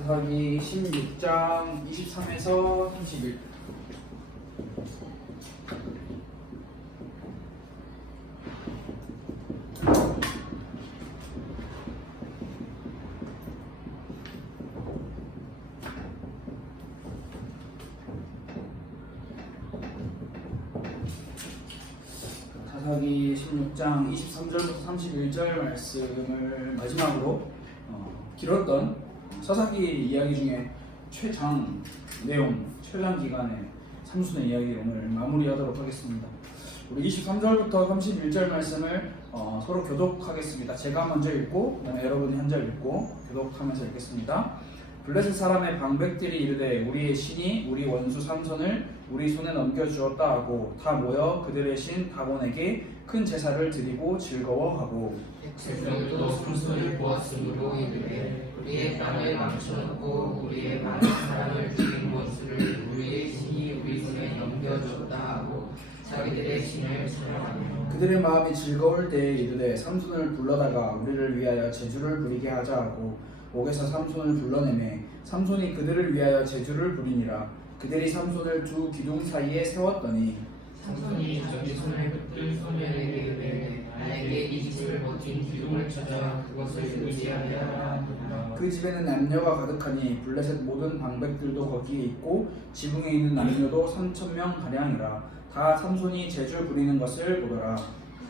사사기 16장 23에서 31. 사사기 16장 23절부터 31절 말씀을 마지막으로 길었던 사사기 이야기 중에 최장 내용, 최장 기간의 삼손의 이야기를 오늘 마무리하도록 하겠습니다. 우리 23절부터 31절 말씀을 서로 교독하겠습니다. 제가 먼저 읽고 그다음에 여러분이 한 절 읽고 교독하면서 읽겠습니다. 블레셋 사람의 방백들이 이르되 우리의 신이 우리 원수 삼손을 우리 손에 넘겨주었다 하고 다 모여 그들의 신 다곤에게 큰 제사를 드리고 즐거워하고 백성들도 삼손을 보았으므로 이르되 우리의 땅을 망쳐놓고 우리의 많은 사람을 죽인 원수를 우리의 신이 우리 손에 넘겨주었다 하고 자기들의 신을 찬양하며 그들의 마음이 즐거울 때에 이르되 삼손을 불러다가 우리를 위하여 제주를 부리게 하자 하고 옥에서 삼손을 불러내매 삼손이 그들을 위하여 제주를 부리니라. 그들이 삼손을 두 기둥 사이에 세웠더니 삼손이 자기 손을 붙들 소년에게 이르되 나에게 이 집을 버틴 기둥을 찾아 그것을 의지하게 하라. 그 집에는 남녀가 가득하니 블레셋 모든 방백들도 거기에 있고 지붕에 있는 남녀도 3,000명 가량이라. 다 삼손이 제주 부리는 것을 보더라.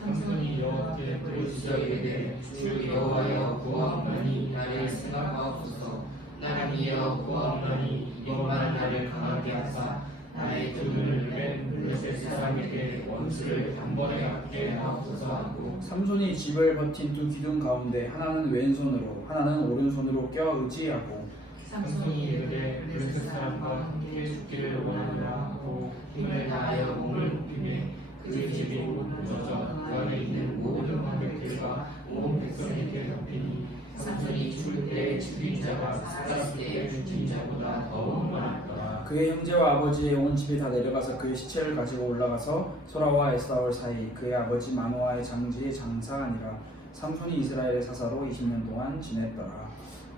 삼손이 여호와께 부르짖어 이르되 주 여호와여 구하옵나니 나를 생각하옵소서. 나라니여 구하옵나니 이번만 나를 강하게 하사 나의 두 눈을 뺀 블레셋 사람에게 원수를 단번에 갚게 하옵소서 하고 삼손이 집을 버틴 두 기둥 가운데 하나는 왼손으로 하나는 오른손으로 껴 의지하고 삼손이 이르되 블레셋 사람과 함께 죽기를 원하노라 하고 힘을 다하여 몸을 높이매 그 집이 무너져 그 안에 있는 모든 방백들과 온 백성에게 덮이니 삼손이 죽을 때 죽인 자가 살았을 때의 죽인 자보다 더욱 많았더라. 그의 형제와 아버지의 온 집이 다 내려가서 그의 시체를 가지고 올라가서 소라와 에사올 사이 그의 아버지 마노아의 장지에 장사하니라. 삼손이 이스라엘의 사사로 20년 동안 지냈더라.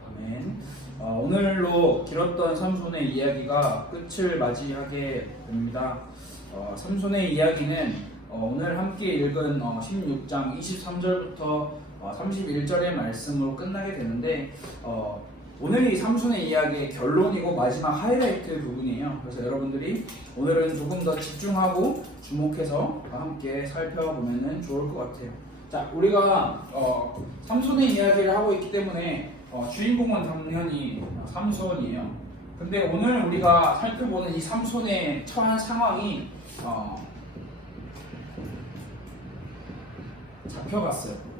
아멘. 오늘로 길었던 삼손의 이야기가 끝을 맞이하게 됩니다. 삼손의 이야기는 오늘 함께 읽은 16장 23절부터 31절의 말씀으로 끝나게 되는데 오늘이 삼손의 이야기의 결론이고 마지막 하이라이트 부분이에요. 그래서 여러분들이 오늘은 조금 더 집중하고 주목해서 함께 살펴보면 좋을 것 같아요. 자, 우리가 삼손의 이야기를 하고 있기 때문에 주인공은 당연히 삼손이에요. 근데 오늘 우리가 살펴보는 이 삼손의 처한 상황이 잡혀갔어요.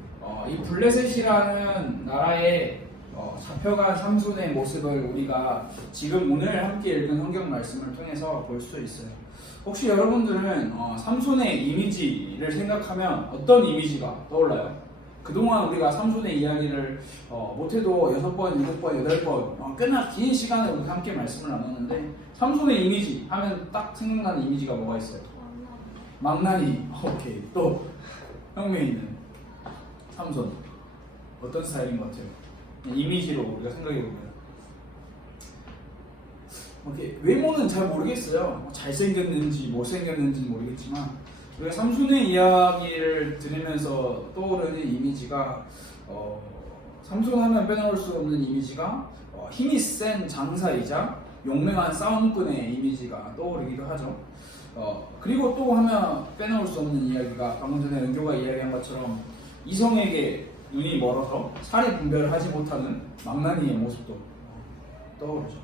이 블레셋이라는 나라에 잡혀간 삼손의 모습을 우리가 지금 오늘 함께 읽은 성경 말씀을 통해서 볼 수 있어요. 혹시 여러분들은 삼손의 이미지를 생각하면 어떤 이미지가 떠올라요? 그동안 우리가 삼손의 이야기를 못해도 6번, 7번, 8번 꽤나 긴 시간을 우리 함께 말씀을 나눴는데 삼손의 이미지 하면 딱 생각나는 이미지가 뭐가 있어요? 망나니. 오케이. 또 형면에 있는 삼손 어떤 스타일인 것 같아요? 이미지로 우리가 생각해보면 이렇게 외모는 잘 모르겠어요. 잘생겼는지 못생겼는지는 모르겠지만 우리가 삼손의 이야기를 들으면서 떠오르는 이미지가 삼손 하면 빼놓을 수 없는 이미지가 힘이 센 장사이자 용맹한 싸움꾼의 이미지가 떠오르기도 하죠. 그리고 또 하면 빼놓을 수 없는 이야기가 방금 전에 은교가 이야기한 것처럼 이성에게 눈이 멀어서 사리 분별을 하지 못하는 망나니의 모습도 떠오르죠.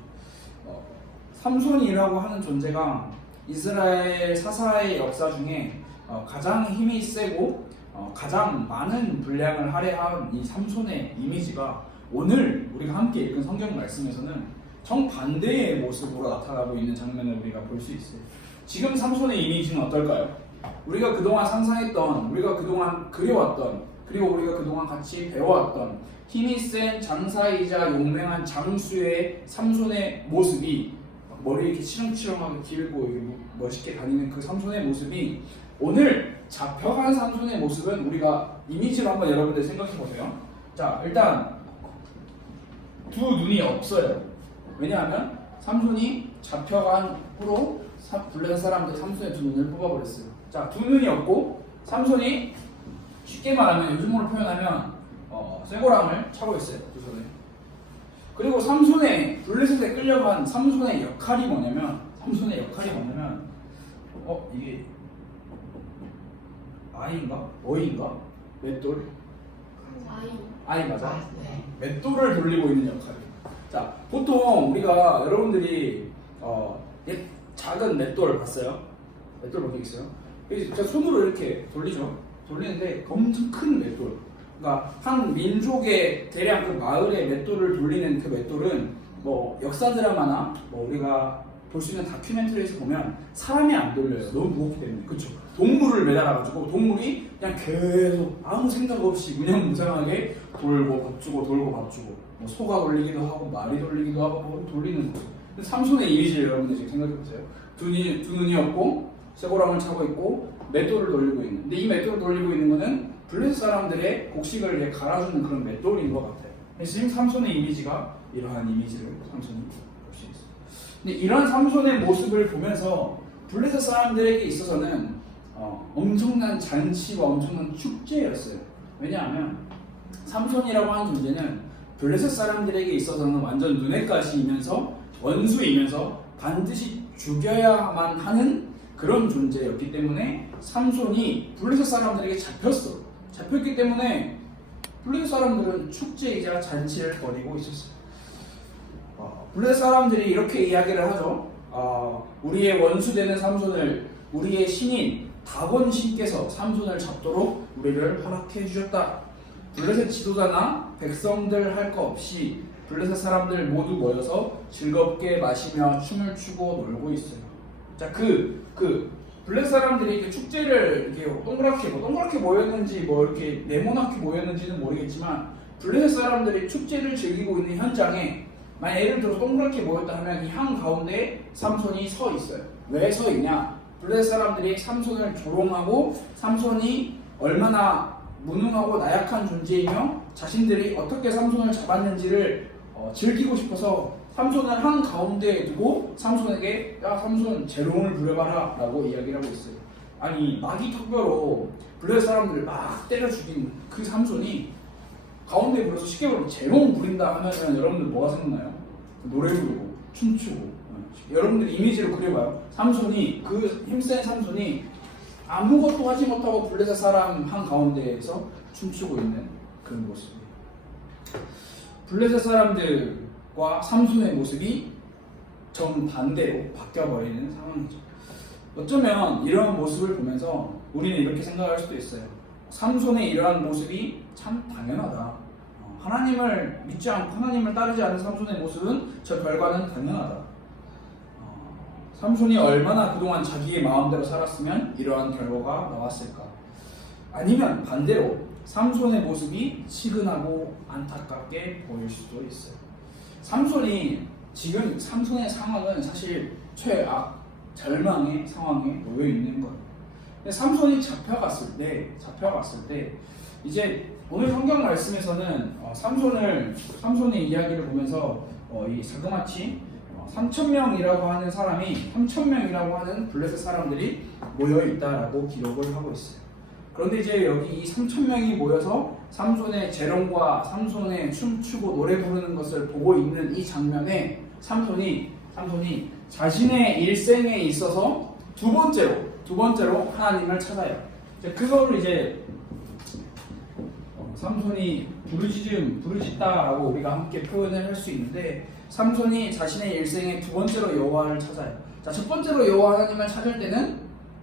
삼손이라고 하는 존재가 이스라엘 사사의 역사 중에 가장 힘이 세고 가장 많은 분량을 할애한 이 삼손의 이미지가 오늘 우리가 함께 읽은 성경 말씀에서는 정반대의 모습으로 나타나고 있는 장면을 우리가 볼 수 있어요. 지금 삼손의 이미지는 어떨까요? 우리가 그동안 상상했던, 우리가 그동안 그려왔던, 그리고 우리가 그동안 같이 배워왔던 힘이 센 장사이자 용맹한 장수의 삼손의 모습이 머리 이렇게 치렁치렁하게 길고 멋있게 다니는 그 삼손의 모습이 오늘 잡혀간 삼손의 모습은 우리가 이미지로 한번 여러분들 생각해 보세요. 자, 일단 두 눈이 없어요. 왜냐하면 삼손이 잡혀간 후로 블레셋 사람들이 삼손의 두 눈을 뽑아버렸어요. 자, 두 눈이 없고 삼손이 쉽게 말하면 요즘으로 표현하면 쇠고랑을 차고 있어요. 두 손에. 그리고 삼손의 블레셋에 끌려간 삼손의 역할이 뭐냐면 이게 아이인가? 어이인가? 맷돌? 아이 맞아? 네. 맷돌을 돌리고 있는 역할이에요. 자, 보통 우리가 여러분들이 작은 맷돌 봤어요? 맷돌 본 적 있어요? 제가 손으로 이렇게 돌리죠? 돌리는데 엄청 큰 맷돌. 그러니까 한 민족의 대략 그 마을의 맷돌을 돌리는 그 맷돌은 뭐 역사 드라마나 뭐 우리가 볼 수 있는 다큐멘터리에서 보면 사람이 안 돌려요. 너무 무겁기 때문에. 그렇죠? 동물을 매달아가지고 동물이 그냥 계속 아무 생각 없이 무념무상하게 돌고 밥 주고 돌고 밥 주고 뭐 소가 돌리기도 하고 말이 돌리기도 하고 뭐 돌리는 거죠. 삼손의 이미지를 여러분들 지금 생각해보세요. 두 눈이 없고 쇠고랑을 차고 있고 맷돌을 돌리고 있는. 근데 이 맷돌을 돌리고 있는 거는 블레셋 사람들의 곡식을 갈아주는 그런 맷돌인 것 같아요. 그래서 지금 삼손의 이미지가 이러한 이미지를 삼손이 볼 수 있어요. 근데 이런 삼손의 모습을 보면서 블레셋 사람들에게 있어서는 엄청난 잔치와 엄청난 축제였어요. 왜냐하면 삼손이라고 하는 존재는 블레셋 사람들에게 있어서는 완전 눈엣 가시이면서 원수이면서 반드시 죽여야만 하는 그런 존재였기 때문에 삼손이 블레셋 사람들에게 잡혔기 때문에 블레셋 사람들은 축제이자 잔치를 벌이고 있었어요. 블레셋 사람들이 이렇게 이야기를 하죠. 우리의 원수되는 삼손을 우리의 신인 다곤 신께서 삼손을 잡도록 우리를 허락해 주셨다. 블레셋 지도자나 백성들 할 거 없이 블레셋 사람들 모두 모여서 즐겁게 마시며 춤을 추고 놀고 있어요. 자, 블레셋 사람들이 이렇게 축제를 이렇게 동그랗게 모였는지 뭐 이렇게 네모나게 모였는지는 모르겠지만 블레셋 사람들이 축제를 즐기고 있는 현장에 만약 예를 들어 동그랗게 모였다 하면 이 한 가운데 삼손이 서 있어요. 왜 서 있냐? 블레셋 사람들이 삼손을 조롱하고 삼손이 얼마나 무능하고 나약한 존재이며 자신들이 어떻게 삼손을 잡았는지를 즐기고 싶어서 삼손을 한 가운데에 두고 삼손에게 야 삼손 재롱을 부려봐라 라고 이야기를 하고 있어요. 아니 마귀 턱뼈로 블레셋 사람들을 막 때려 죽인 그 삼손이 가운데에 불러서 쉽게 말하면 재롱 부린다 하면은 여러분들 뭐가 생각나요? 노래 부르고 춤추고 여러분들 이미지로 그려봐요. 삼손이 그 힘센 삼손이 아무것도 하지 못하고 블레셋 사람 한 가운데에서 춤추고 있는 그런 모습이에요. 블레셋 사람들과 삼손의 모습이 정반대로 바뀌어버리는 상황이죠. 어쩌면 이런 모습을 보면서 우리는 이렇게 생각할 수도 있어요. 삼손의 이러한 모습이 참 당연하다. 하나님을 믿지 않고 하나님을 따르지 않는 삼손의 모습은 저 결과는 당연하다. 삼손이 얼마나 그동안 자기의 마음대로 살았으면 이러한 결과가 나왔을까? 아니면 반대로 삼손의 모습이 치근하고 안타깝게 보일 수도 있어요. 지금 삼손의 상황은 사실 최악, 절망의 상황에 놓여 있는 거예요. 근데 삼손이 잡혀갔을 때 이제 오늘 성경 말씀에서는 삼손의 이야기를 보면서 이 자그마치 3,000명이라고 하는 사람이 3,000명이라고 하는 블레셋 사람들이 모여 있다라고 기록을 하고 있어요. 그런데 이제 여기 이 3,000명이 모여서 삼손의 재롱과 삼손의 춤추고 노래 부르는 것을 보고 있는 이 장면에 삼손이 자신의 일생에 있어서 두 번째로 하나님을 찾아요. 그거를 이제 삼손이 부르짖다라고 우리가 함께 표현을 할 수 있는데 삼손이 자신의 일생에 두 번째로 여호와를 찾아요. 자, 첫 번째로 여호와 하나님을 찾을 때는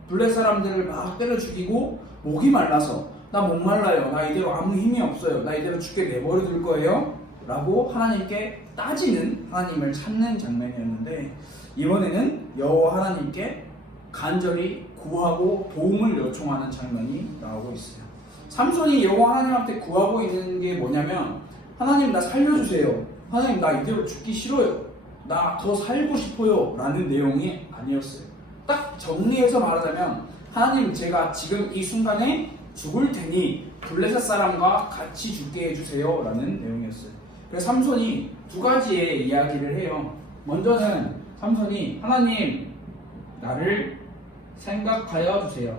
블레셋 사람들을 막 때려 죽이고 목이 말라서 나 목말라요. 나 이대로 아무 힘이 없어요. 나 이대로 죽게 내버려 둘 거예요. 라고 하나님께 따지는 하나님을 찾는 장면이었는데 이번에는 여호와 하나님께 간절히 구하고 도움을 요청하는 장면이 나오고 있어요. 삼손이 여호와 하나님한테 구하고 있는 게 뭐냐면 하나님 나 살려주세요. 하나님 나 이대로 죽기 싫어요. 나 더 살고 싶어요. 라는 내용이 아니었어요. 딱 정리해서 말하자면 하나님 제가 지금 이 순간에 죽을 테니 블레셋 사람과 같이 죽게 해주세요. 라는 내용이었어요. 그래서 삼손이 두 가지의 이야기를 해요. 먼저는 삼손이 하나님 나를 생각하여 주세요.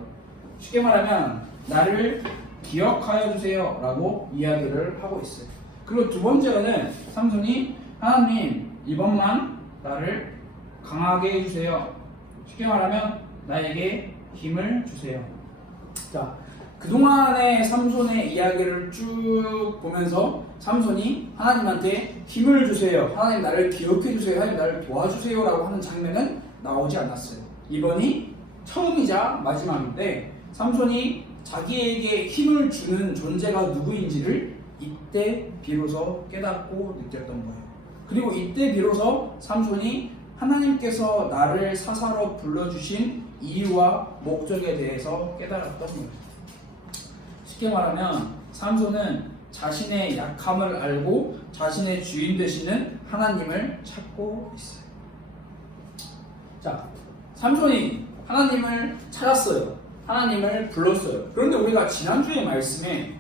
쉽게 말하면 나를 기억하여 주세요 라고 이야기를 하고 있어요. 그리고 두 번째로는 삼손이 하나님 이번만 나를 강하게 해주세요. 쉽게 말하면 나에게 힘을 주세요. 자, 그동안의 삼손의 이야기를 쭉 보면서 삼손이 하나님한테 힘을 주세요, 하나님 나를 기억해 주세요, 하나님 나를 도와주세요 라고 하는 장면은 나오지 않았어요. 이번이 처음이자 마지막인데 삼손이 자기에게 힘을 주는 존재가 누구인지를 이때 비로소 깨닫고 느꼈던 거예요. 그리고 이때 비로소 삼손이 하나님께서 나를 사사로 불러주신 이유와 목적에 대해서 깨달았던 거예요. 쉽게 말하면 삼손은 자신의 약함을 알고 자신의 주인 되시는 하나님을 찾고 있어요. 자, 삼손이 하나님을 찾았어요. 하나님을 불렀어요. 그런데 우리가 지난주의 말씀에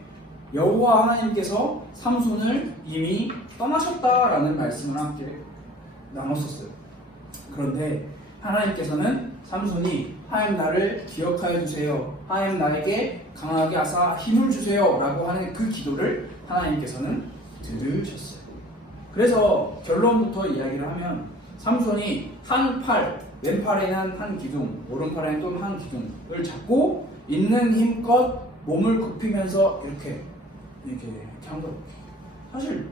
여호와 하나님께서 삼손을 이미 떠나셨다라는 말씀을 함께 나눴었어요. 그런데 하나님께서는 삼손이 하나님 나를 기억하여 주세요, 하나님 나에게 강하게 하사 힘을 주세요 라고 하는 그 기도를 하나님께서는 들으셨어요. 그래서 결론부터 이야기를 하면 삼손이 한 팔, 왼팔에는 한 기둥, 오른팔에는 또 한 기둥을 잡고 있는 힘껏 몸을 굽히면서 이렇게 한 거예요. 사실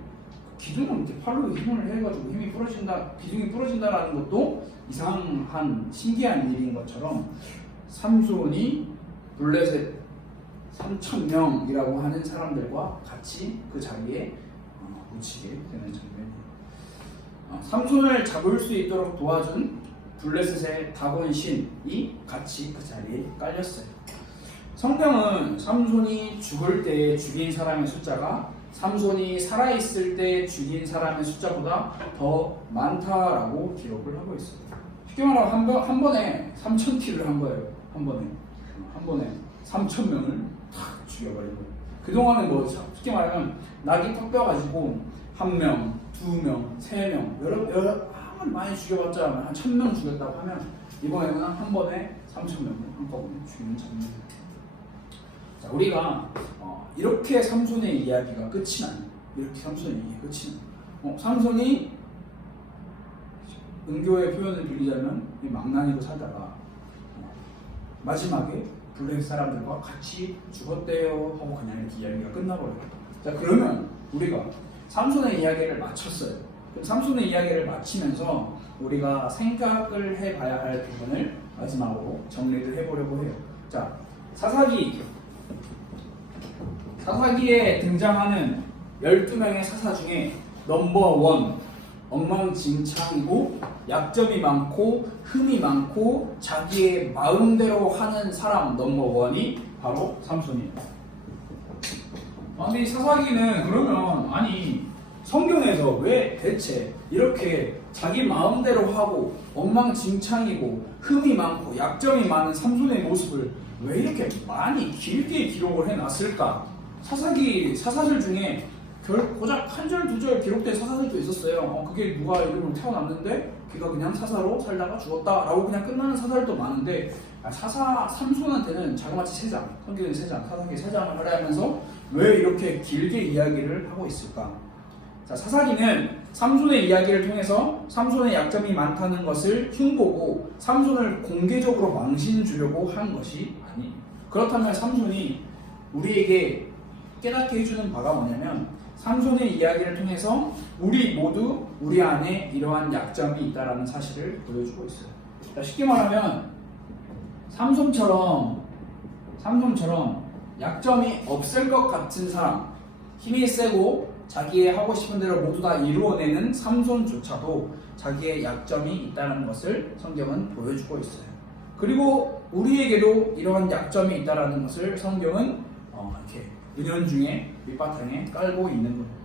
기둥은 이렇게 팔로 힘을 해가지고 힘이 부러진다, 기둥이 부러진다라는 것도 이상한 신기한 일인 것처럼 삼손이 블레셋 3,000명이라고 하는 사람들과 같이 그 자리에 묻히게 되는 장면이에요. 삼손을 잡을 수 있도록 도와준 블레셋의 다곤 신이 같이 그 자리에 깔렸어요. 성경은 삼손이 죽을 때 죽인 사람의 숫자가 삼손이 살아있을 때 죽인 사람의 숫자보다 더 많다라고 기록을 하고 있어요. 쉽게 말하면 한 번에 3,000킬을 한 거예요. 한 번에 3,000명을 탁 죽여버린 거예요. 그동안은 뭐 쉽게 말하면 낙이 턱 뼈가지고 1명, 2명, 3명 여러 아무리 많이 죽여봤자 한 1,000명 죽였다고 하면 이번에는 한 번에 3,000명을 한꺼번에 죽이는 장면이에요. 자, 우리가 이렇게 삼손의 이야기가 끝이 나요. 이렇게 삼손의 이야기가 끝이 나요. 삼손이 은교의 표현을 빌리자면 망나니로 살다가 마지막에 블레셋 사람들과 같이 죽었대요 하고 그냥 이렇게 이야기가 끝나버려요. 자, 그러면 우리가 삼손의 이야기를 마쳤어요. 그럼 삼손의 이야기를 마치면서 우리가 생각을 해봐야 할 부분을 마지막으로 정리를 해보려고 해요. 자, 사사기에 등장하는 12명의 사사 중에 넘버 1, 엉망진창이고 약점이 많고 흠이 많고 자기의 마음대로 하는 사람 넘버 1이 바로 삼손이에요. 아니 사사기는 그러면 성경에서 왜 대체 이렇게 자기 마음대로 하고 엉망진창이고 흠이 많고 약점이 많은 삼손의 모습을 왜 이렇게 많이 길게 기록을 해놨을까? 사사들 중에 고작 한 절, 두 절 기록된 사사들도 있었어요. 그게 누가 이름으로 태어났는데 걔가 그냥 사사로 살다가 죽었다라고 그냥 끝나는 사사들도 많은데 삼손한테는 자그마치 3장, 성경에 3장, 사사기 3장을 하려 하면서 왜 이렇게 길게 이야기를 하고 있을까? 자, 사사기는 삼손의 이야기를 통해서 삼손의 약점이 많다는 것을 흉보고 삼손을 공개적으로 망신 주려고 한 것이 아니에요. 그렇다면 삼손이 우리에게 깨닫게 해주는 바가 뭐냐면 삼손의 이야기를 통해서 우리 모두 우리 안에 이러한 약점이 있다는 사실을 보여주고 있어요. 자, 쉽게 말하면 삼손처럼 약점이 없을 것 같은 사람, 힘이 세고 자기의 하고 싶은 대로 모두 다 이루어내는 삼손조차도 자기의 약점이 있다는 것을 성경은 보여주고 있어요. 그리고 우리에게도 이러한 약점이 있다는 것을 성경은 이렇게 은연중에 밑바탕에 깔고 있는 거예요.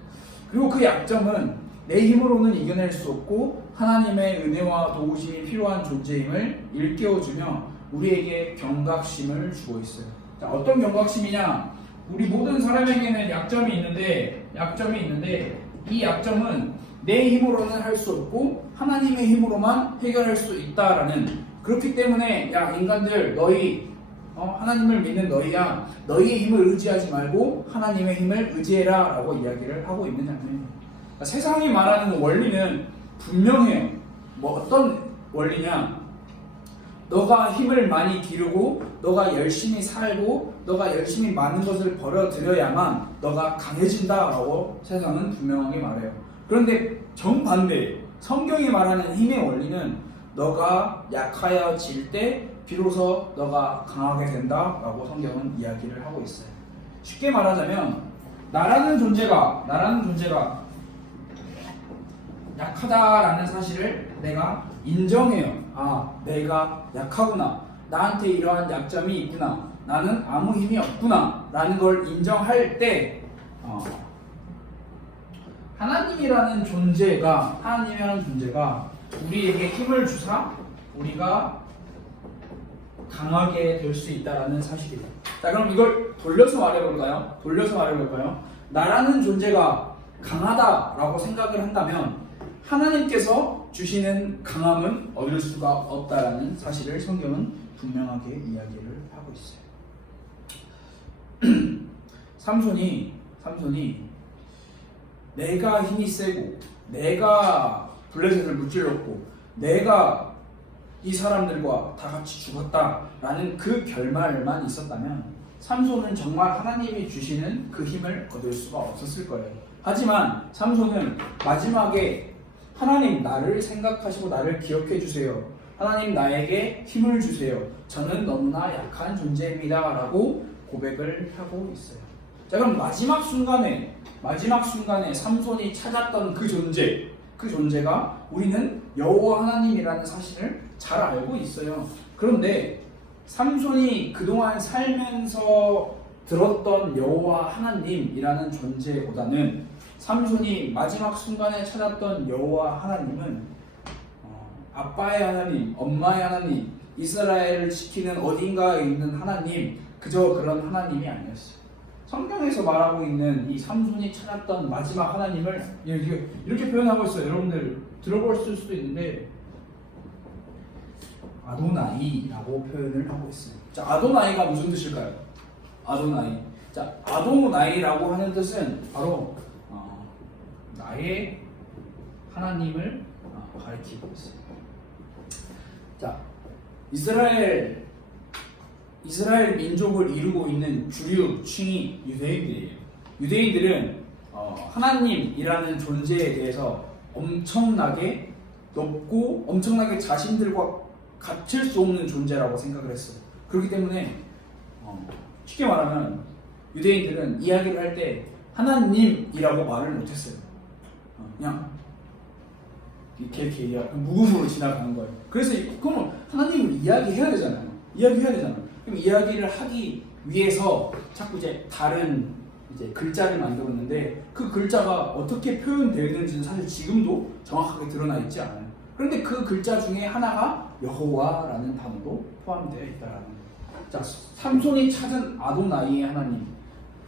그리고 그 약점은 내 힘으로는 이겨낼 수 없고 하나님의 은혜와 도우심이 필요한 존재임을 일깨워주며 우리에게 경각심을 주고 있어요. 자, 어떤 경각심이냐? 우리 모든 사람에게는 약점이 있는데 이 약점은 내 힘으로는 할 수 없고 하나님의 힘으로만 해결할 수 있다라는, 그렇기 때문에 야 인간들 너희 하나님을 믿는 너희야, 너희의 힘을 의지하지 말고 하나님의 힘을 의지해라 라고 이야기를 하고 있는 장면입니다. 그러니까 세상이 말하는 원리는 분명해요. 뭐 어떤 원리냐, 너가 힘을 많이 기르고 너가 열심히 살고 너가 열심히 많은 것을 벌어들여야만 너가 강해진다 라고 세상은 분명하게 말해요. 그런데 정반대, 성경이 말하는 힘의 원리는 너가 약하여질 때 비로소 너가 강하게 된다 라고 성경은 이야기를 하고 있어요. 쉽게 말하자면 나라는 존재가 약하다라는 사실을 내가 인정해요. 아, 내가 약하구나, 나한테 이러한 약점이 있구나, 나는 아무 힘이 없구나 라는 걸 인정할 때 하나님이라는 존재가 우리에게 힘을 주사 우리가 강하게 될 수 있다라는 사실이에요. 자, 그럼 이걸 돌려서 말해볼까요? 나라는 존재가 강하다라고 생각을 한다면 하나님께서 주시는 강함은 얻을 수가 없다라는 사실을 성경은 분명하게 이야기를 하고 있어요. 삼손이 내가 힘이 세고 내가 블레셋을 무찔렀고 내가 이 사람들과 다 같이 죽었다라는 그 결말만 있었다면 삼손은 정말 하나님이 주시는 그 힘을 얻을 수가 없었을 거예요. 하지만 삼손은 마지막에 하나님, 나를 생각하시고 나를 기억해 주세요. 하나님, 나에게 힘을 주세요. 저는 너무나 약한 존재입니다 라고 고백을 하고 있어요. 자, 그럼 마지막 순간에 삼손이 찾았던 그 존재가 우리는 여호와 하나님이라는 사실을 잘 알고 있어요. 그런데 삼손이 그동안 살면서 들었던 여호와 하나님이라는 존재보다는 삼손이 마지막 순간에 찾았던 여호와 하나님은 아빠의 하나님, 엄마의 하나님, 이스라엘을 지키는 어딘가에 있는 하나님, 그저 그런 하나님이 아니었어요. 성경에서 말하고 있는 이 삼손이 찾았던 마지막 하나님을 이렇게 표현하고 있어요. 여러분들 들어볼 수도 있는데 아도나이라고 표현을 하고 있어요. 자, 아도나이가 무슨 뜻일까요? 아도나이라고 하는 뜻은 바로 나의 하나님을 가리키고 있어요. 자, 이스라엘 민족을 이루고 있는 주류층이 유대인들이에요. 유대인들은 하나님이라는 존재에 대해서 엄청나게 높고 엄청나게 자신들과 같을 수 없는 존재라고 생각을 했어요. 그렇기 때문에 쉽게 말하면 유대인들은 이야기를 할 때 하나님이라고 말을 못했어요. 그냥 이렇게 무음으로 지나가는 거예요. 그래서 그럼 하나님을 이야기해야 되잖아요. 그럼 이야기를 하기 위해서 자꾸 이제 다른 글자를 만들었는데 그 글자가 어떻게 표현되는지는 사실 지금도 정확하게 드러나 있지 않아요. 그런데 그 글자 중에 하나가 여호와라는 단어도 포함되어 있다라는 거예요. 자, 삼손이 찾은 아도나이의 하나님,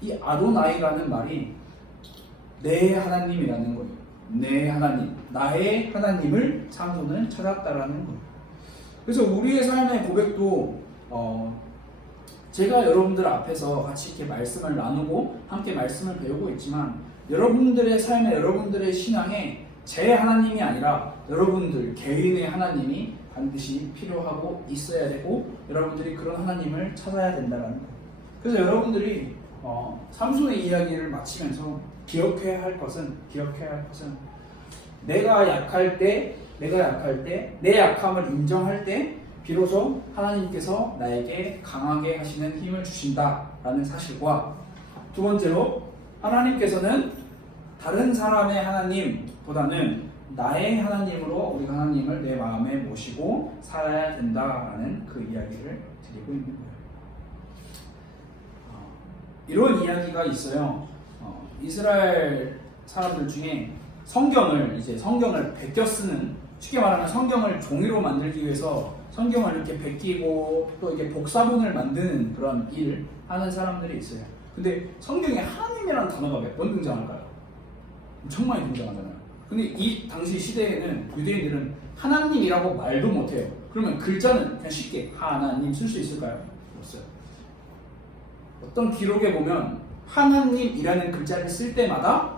이 아도나이라는 말이 내 하나님이라는 거예요. 내 하나님, 나의 하나님을 삼손은 찾았다라는 거예요. 그래서 우리의 삶의 고백도 제가 여러분들 앞에서 같이 이렇게 말씀을 나누고 함께 말씀을 배우고 있지만 여러분들의 삶에, 여러분들의 신앙에 제 하나님이 아니라 여러분들 개인의 하나님이 반드시 필요하고 있어야 되고 여러분들이 그런 하나님을 찾아야 된다는 거예요. 그래서 여러분들이 삼손의 이야기를 마치면서 기억해야 할 것은 내가 약할 때 내 약함을 인정할 때 비로소 하나님께서 나에게 강하게 하시는 힘을 주신다라는 사실과, 두 번째로 하나님께서는 다른 사람의 하나님보다는 나의 하나님으로 우리가 하나님을 내 마음에 모시고 살아야 된다라는 그 이야기를 드리고 있는 거예요. 이런 이야기가 있어요. 이스라엘 사람들 중에 성경을 베껴 쓰는, 쉽게 말하면 성경을 종이로 만들기 위해서 성경을 이렇게 베끼고 또 이게 복사본을 만드는 그런 일을 하는 사람들이 있어요. 근데 성경에 하나님이라는 단어가 몇 번 등장할까요? 엄청 많이 등장하잖아요. 근데 이 당시 시대에는 유대인들은 하나님이라고 말도 못해요. 그러면 글자는 그냥 쉽게 하나님 쓸 수 있을까요? 없어요. 어떤 기록에 보면 하나님이라는 글자를 쓸 때마다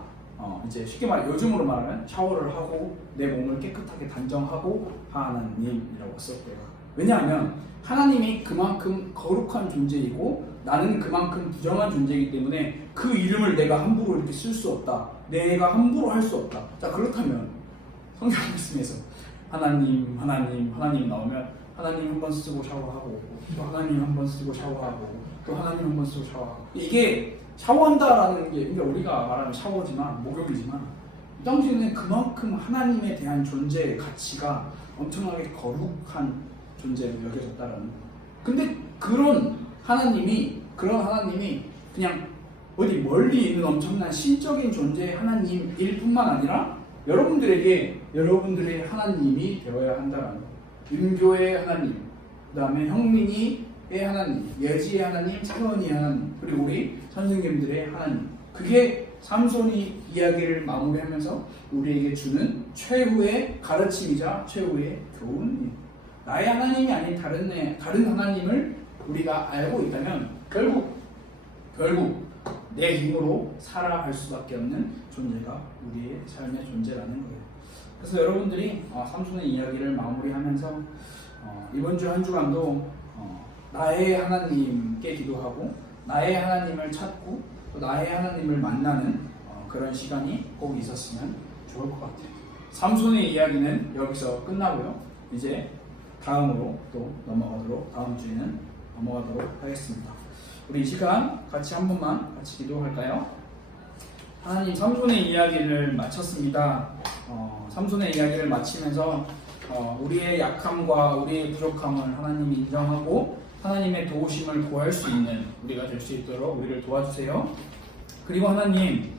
이제 쉽게 말해 요즘으로 말하면 샤워를 하고 내 몸을 깨끗하게 단정하고 하나님이라고 썼대요. 왜냐하면 하나님이 그만큼 거룩한 존재이고 나는 그만큼 부정한 존재이기 때문에 그 이름을 내가 함부로 이렇게 쓸 수 없다. 내가 함부로 할 수 없다. 자, 그렇다면 성경 말씀에서 하나님 나오면 하나님 한 번 쓰고 샤워하고 또 하나님 한 번 쓰고 샤워하고 또 하나님 한 번 쓰고 샤워하고 이게 샤워한다라는 게 그러니까 우리가 말하는 샤워지만 목욕이지만 이 당시에는 그만큼 하나님에 대한 존재의 가치가 엄청나게 거룩한 존재로 여겨졌다라는. 근데 그런 하나님이 그냥 어디 멀리 있는 엄청난 신적인 존재의 하나님일 뿐만 아니라 여러분들의 하나님이 되어야 한다라는 거. 윤교의 하나님, 그 다음에 형민이의 하나님, 예지의 하나님, 차원이의 하나님, 그리고 우리 선생님들의 하나님. 그게 삼손이 이야기를 마무리하면서 우리에게 주는 최후의 가르침이자 최후의 교훈이에요. 나의 하나님이 아닌 다른 하나님을 우리가 알고 있다면 결국 내 힘으로 살아갈 수밖에 없는 존재가 우리의 삶의 존재라는 거예요. 그래서 여러분들이 삼손의 이야기를 마무리하면서 이번 주 한 주간도 나의 하나님께 기도하고 나의 하나님을 찾고 또 나의 하나님을 만나는 그런 시간이 꼭 있었으면 좋을 것 같아요. 삼손의 이야기는 여기서 끝나고요. 이제 다음 주에는 넘어가도록 하겠습니다. 우리 이 시간 같이 한 번만 같이 기도할까요? 하나님, 삼손의 이야기를 마쳤습니다. 삼손의 이야기를 마치면서 우리의 약함과 우리의 부족함을 하나님이 인정하고 하나님의 도우심을 구할 수 있는 우리가 될 수 있도록 우리를 도와주세요. 그리고 하나님,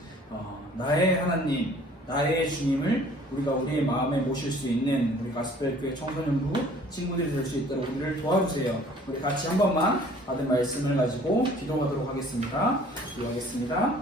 나의 하나님, 나의 주님을 우리가 우리의 마음에 모실 수 있는 우리 가스펠교회 청소년부 친구들이 될 수 있도록 우리를 도와주세요. 우리 같이 한 번만 받은 말씀을 가지고 기도하도록 하겠습니다. 기도하겠습니다.